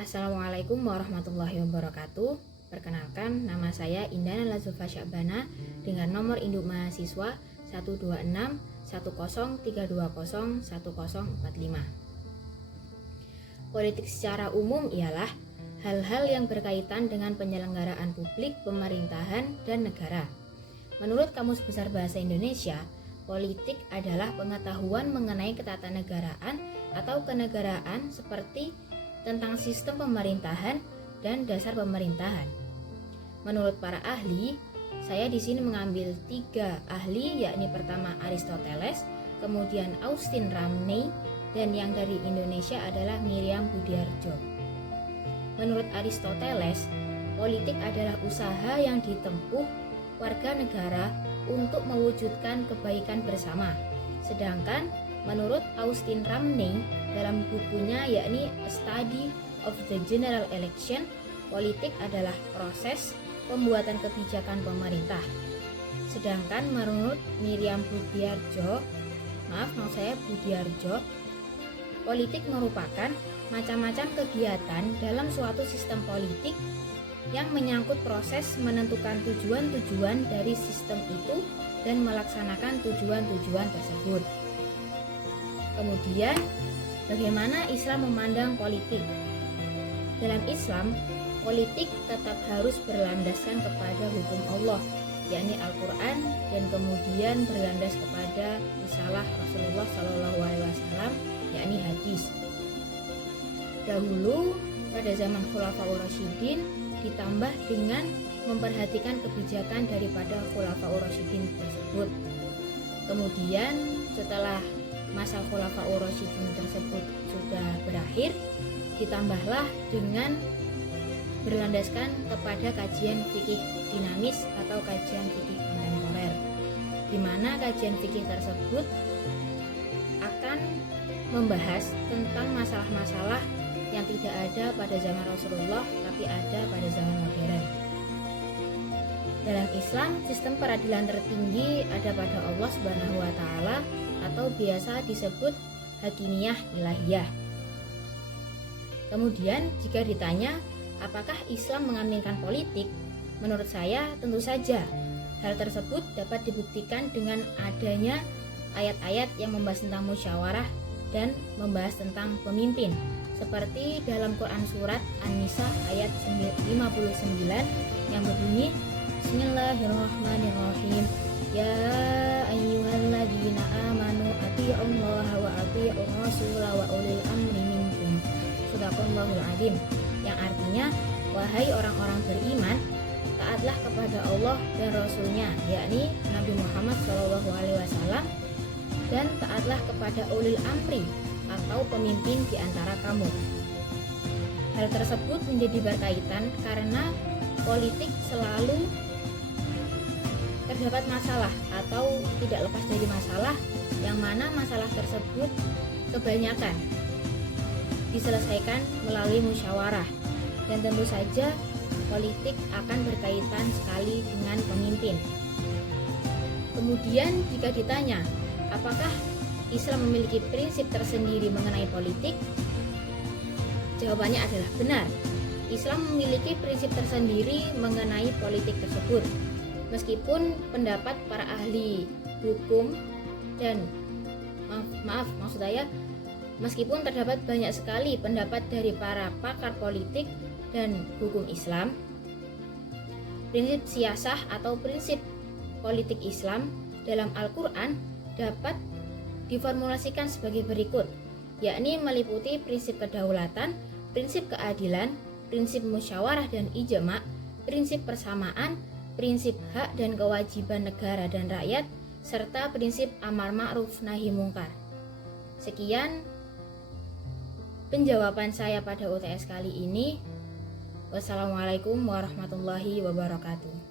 Assalamualaikum warahmatullahi wabarakatuh. Perkenalkan, nama saya Indana Lazufa Syabana dengan nomor induk mahasiswa 1261032010045. Politik secara umum ialah hal-hal yang berkaitan dengan penyelenggaraan publik, pemerintahan, dan negara. Menurut Kamus Besar Bahasa Indonesia, politik adalah pengetahuan mengenai ketatanegaraan atau kenegaraan seperti tentang sistem pemerintahan dan dasar pemerintahan. Menurut para ahli, saya di sini mengambil 3 ahli, yakni pertama Aristoteles, kemudian Austin Ramney, dan yang dari Indonesia adalah Miriam Budiarjo. Menurut Aristoteles, politik adalah usaha yang ditempuh warga negara untuk mewujudkan kebaikan bersama. Sedangkan menurut Austin Ramney dalam bukunya yakni A Study of the General Election, politik adalah proses pembuatan kebijakan pemerintah. Sedangkan menurut Miriam Budiarjo, politik merupakan macam-macam kegiatan dalam suatu sistem politik yang menyangkut proses menentukan tujuan-tujuan dari sistem itu dan melaksanakan tujuan-tujuan tersebut. Kemudian, bagaimana Islam memandang politik? Dalam Islam, politik tetap harus berlandaskan kepada hukum Allah, yakni Al-Quran, dan kemudian berlandas kepada risalah Rasulullah SAW, yakni hadis. Dahulu, pada zaman Khulafaur Rasyidin, ditambah dengan memperhatikan kebijakan daripada Khulafaur Rasyidin tersebut. Kemudian, setelah masa Khulafaur Rasyidin tersebut sudah berakhir, ditambahlah dengan berlandaskan kepada kajian fikih dinamis atau kajian fikih kontemporer, di mana kajian fikih tersebut akan membahas tentang masalah-masalah yang tidak ada pada zaman Rasulullah tapi ada pada zaman modern. Dalam Islam, sistem peradilan tertinggi ada pada Allah Subhanahu wa taala atau biasa disebut hakimiyah ilahiyah. Kemudian jika ditanya apakah Islam mengaminkan politik, menurut saya tentu saja. Hal tersebut dapat dibuktikan dengan adanya ayat-ayat yang membahas tentang musyawarah dan membahas tentang pemimpin, seperti dalam Quran surat An-Nisa ayat 59 yang berbunyi, Bismillahirrahmanirrahim, Ya ayyuhalladzina amanu atii'ullaha wa atii'ur rasula wa ulil amri minkum. Shadaqallahul adzim. Yang artinya, wahai orang-orang beriman, taatlah kepada Allah dan Rasulnya, yakni Nabi Muhammad SAW, dan taatlah kepada ulil amri atau pemimpin di antara kamu. Hal tersebut menjadi berkaitan karena politik selalu terdapat masalah atau tidak lepas dari masalah, yang mana masalah tersebut kebanyakan diselesaikan melalui musyawarah, dan tentu saja politik akan berkaitan sekali dengan pemimpin. Kemudian jika ditanya apakah Islam memiliki prinsip tersendiri mengenai politik, jawabannya adalah benar. Islam memiliki prinsip tersendiri mengenai politik tersebut. Meskipun pendapat para ahli hukum dan meskipun terdapat banyak sekali pendapat dari para pakar politik dan hukum Islam, prinsip siasah atau prinsip politik Islam dalam Al-Quran dapat diformulasikan sebagai berikut, yakni meliputi prinsip kedaulatan, prinsip keadilan, prinsip musyawarah dan ijma', prinsip persamaan, prinsip hak dan kewajiban negara dan rakyat, serta prinsip amar ma'ruf nahi mungkar. Sekian penjawaban saya pada UTS kali ini. Wassalamualaikum warahmatullahi wabarakatuh.